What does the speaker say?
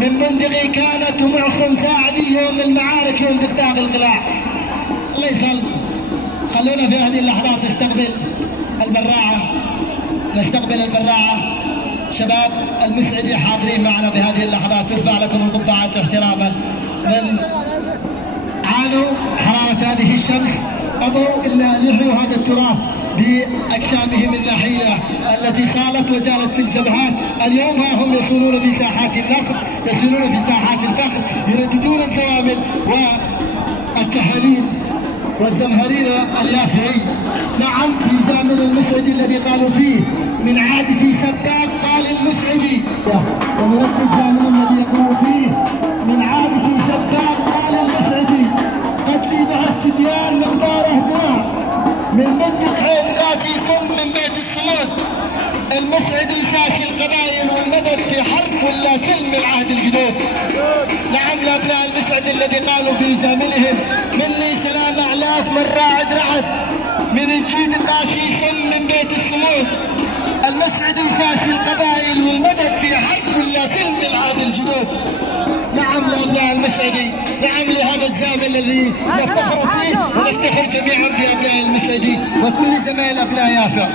من بندقي كانت ومعصم ساعدي يوم المعارك يوم دقداق القلاع. الله يصل. خلونا في هذه اللحظات نستقبل البراعة شباب المسعدي حاضرين معنا بهذه اللحظات. ترفع لكم القبعات احتراما من عانوا حرارة هذه الشمس، أبوا إلا أن يحيوا هذا التراث بأجسامهم النحيلة التي صالت وجالت في الجبهات. اليوم ها هم يصولون في ساحات النصر، يصولون في ساحات الفخر، يرددون الزوامل والتهاليل والزمهرير اليافعي. نعم، في زامن المسعدي الذي قالوا فيه من عادتي سباق قال المسعدي، ومردد زامن الذي يقول فيه من عادتي سباق قال المسعدي، قتلي بها استبيان مقداره ذراع من مدة عين قاسي صم من بيت الصمود. المسعدي ساسي القبائل والمدد في حرب ولا سلم العهد الجدود. نعم، لابناء المسعدي الذي قالوا في زامنهم مني سلام اعلاف من راعد رعد من الجيد قاسي صم من بيت الصمود. المسعدي ساسي القبائل والمدد في حرب ولا سلم العهد الجدود. نعم لابناء المسعدي، نعم لهذا الزامن الذي نفتخر فيه ونفتخر جميعا بابناء المسعدي وكل زمايل ابناء يافع.